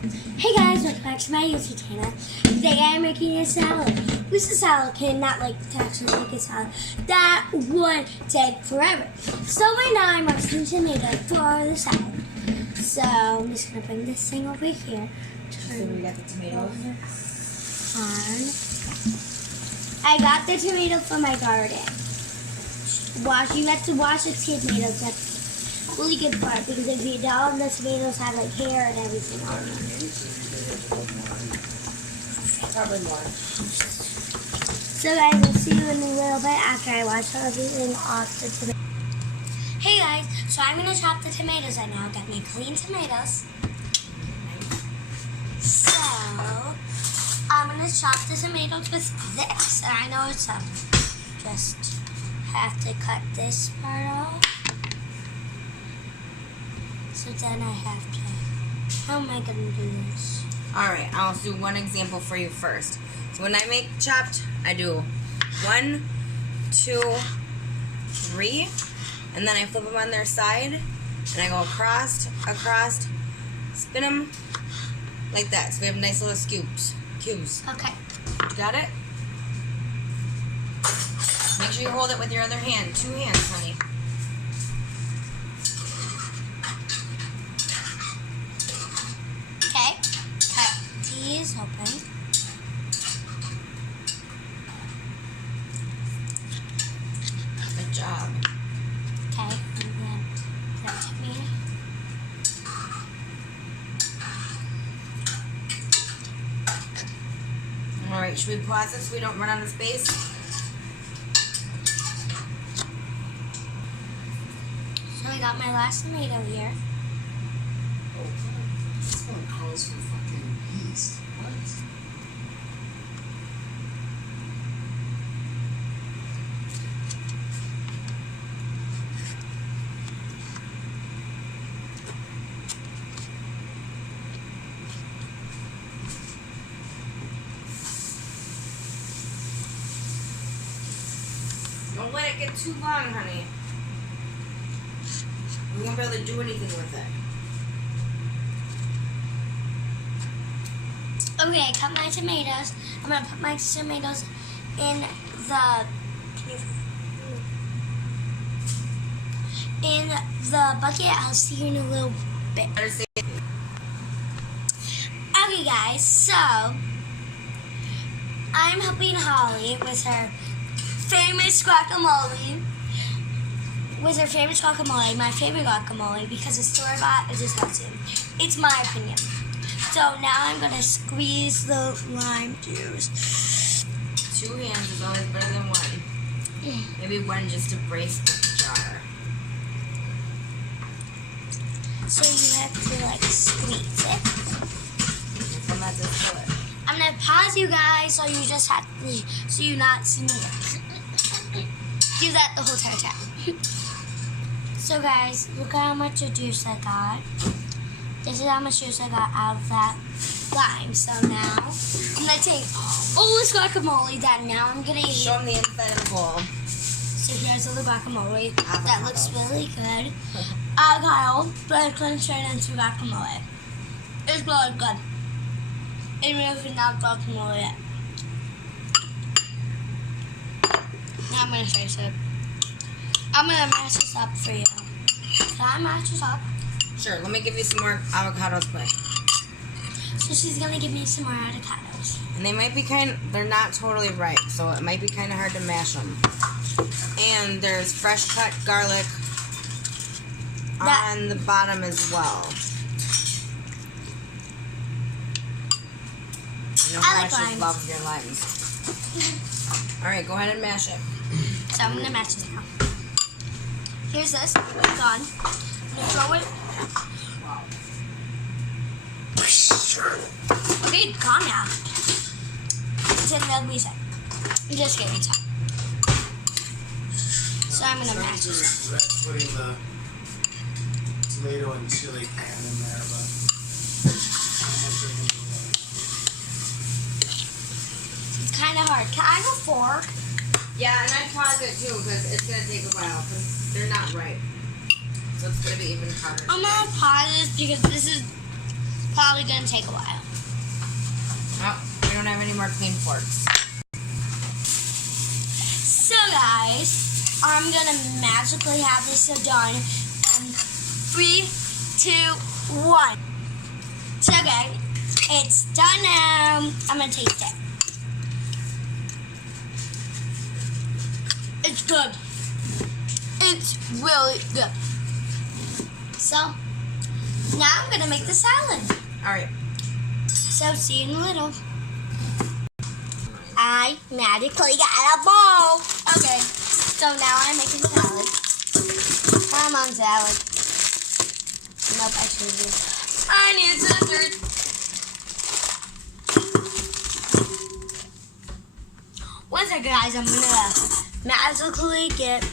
Hey guys, welcome back to my YouTube channel. Today I'm making a salad. Who's a salad kid not like to actually make a salad? That would take forever. So right now I'm roasting tomato for the salad. So I'm just gonna bring this thing over here. So we got the tomatoes. I got the tomato from my garden. You have to wash the tomatoes. That's really good part because if you don't, the tomatoes have like hair and everything on them. Probably more. So guys, I'll see you in a little bit after I wash everything off the tomato. Hey guys, so I'm gonna chop the tomatoes right now. Got me clean tomatoes. So I'm gonna chop the tomatoes with this. And I know it's just have to cut this part off. So then I have to. How am I gonna do this? Alright, I'll do one example for you first. So when I make chopped, I do 1, 2, 3, and then I flip them on their side, and I go across, spin them like that. So we have nice little cubes. Okay. You got it? Make sure you hold it with your other hand. 2 hands, honey. Okay. Cut these open. Good job. Okay. And then that tomato. Alright, should we pause it so we don't run out of space? So I got my last tomato here. This one calls for fucking yeast. What? Don't let it get too long, honey. We won't be able to do anything with it. Okay, I cut my tomatoes. I'm gonna put my tomatoes in the bucket. I'll see you in a little bit. Okay, guys. So I'm helping Holly with her famous guacamole. My favorite guacamole, because the store-bought is disgusting. It's my opinion. So now I'm gonna squeeze the lime juice. 2 hands is always better than 1. Maybe 1 just to brace the jar. So you have to like squeeze it. And let this fill it. I'm gonna pause you guys so you just have to, so you not see me. Do that the whole entire time. So guys, look how much juice I got. This is how much juice I got out of that lime. So now I'm gonna take all this guacamole that now I'm gonna eat. Show them the inside of the bowl. So here's all the guacamole. That looks really good. Avocado, but it's gonna turn into guacamole. It's really good. Even if it's not guacamole yet. Now I'm gonna trace it. I'm gonna mash this up for you. Can I mash this up? Sure, let me give you some more avocados quick. So she's gonna give me some more avocados. And they might be they're not totally ripe, so it might be kind of hard to mash them. And there's fresh cut garlic on the bottom as well. I know how much you love your limes. Alright, go ahead and mash it. So I'm gonna mash this now. Here's this. It's on. I'm gonna throw it. Okay, it's gone now. It's in the ugly side. I'm just kidding, it's hot. So I'm gonna mash this. Putting the tomato and chili can in there, but It's kind of hard. Can I have a fork? Yeah, and I pause it too because it's going to take a while because they're not ripe. So it's going to be even harder. I'm gonna pause this because this is Probably gonna take a while. Oh, we don't have any more clean forks. So guys, I'm gonna magically have this done in 3, 2, 1. So okay, it's done now. I'm gonna taste it. It's good. It's really good. So now I'm gonna make the salad. Alright. So see you in a little. I magically got a bowl. Okay, so now I'm making salad. Come on, salad. Nope, I shouldn't do. I need scissors. One second, guys. I'm gonna magically get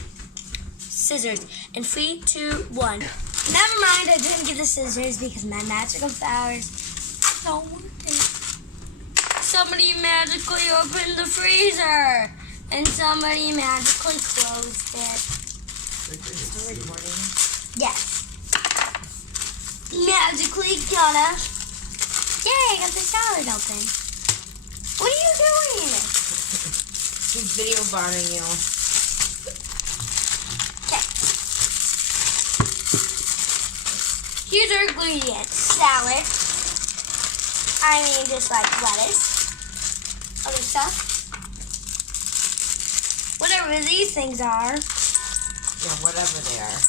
scissors. In 3, 2, 1. Never mind, I didn't get the scissors because my magical powers don't work. Somebody magically opened the freezer, and somebody magically closed it. Still recording? Yes. Magically gonna. Yay, I got the salad open. What are you doing? She's video bombing you. Okay. Here's our ingredients. Salad. I mean, just like lettuce. Other stuff. Whatever these things are. Yeah, whatever they are.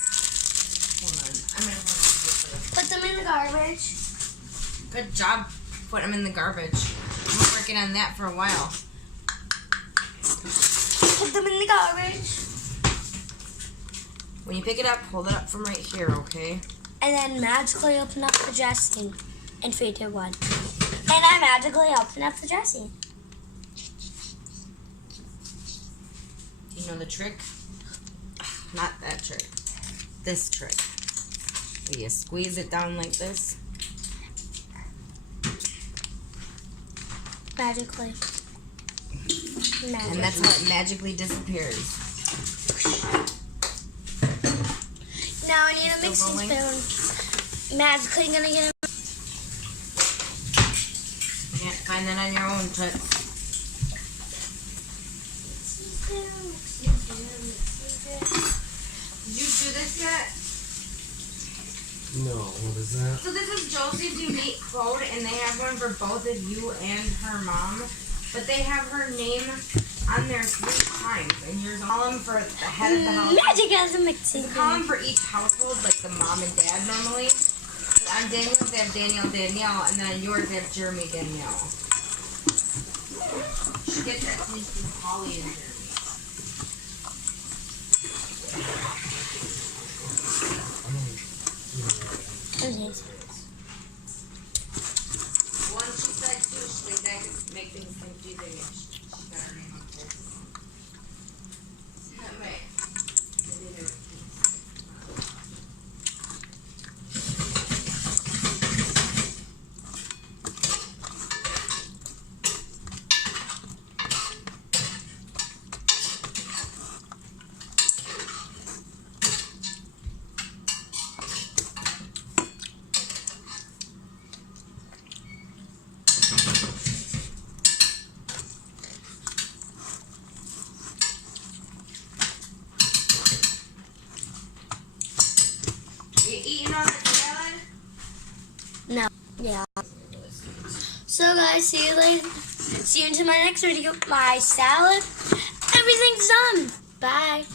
Hold on. I'm gonna put this. Put them in the garbage. Good job putting them in the garbage. I've been working on that for a while. Put them in the garbage. When you pick it up, hold it up from right here, okay? And then magically open up the dressing. In 3, 2, 1. And I magically open up the dressing. You know the trick? Not that trick. This trick. Where you squeeze it down like this. Magically. And that's how it magically disappears. Now I need a Still mixing rolling? spoon. Magically gonna get a... You can't find that on your own, but did you do this yet? No, what is that? So this is Josie's unique code, and they have one for both of you and her mom. But they have her name on there 3 times, and yours column for the head of the house. Magic has a mixing There's a spoon. column for each household, like the mom and dad normally. But on Daniel's they have Danielle, and then on yours they have Jeremy, Danielle. You should get that to me from Holly and Jeremy. Okay. One she said too, she said that could make things confusing if she got her name on both. That might. Maybe there were You eating on the salad? No. Yeah. So guys, see you later. See you into my next video. My salad. Everything's done. Bye.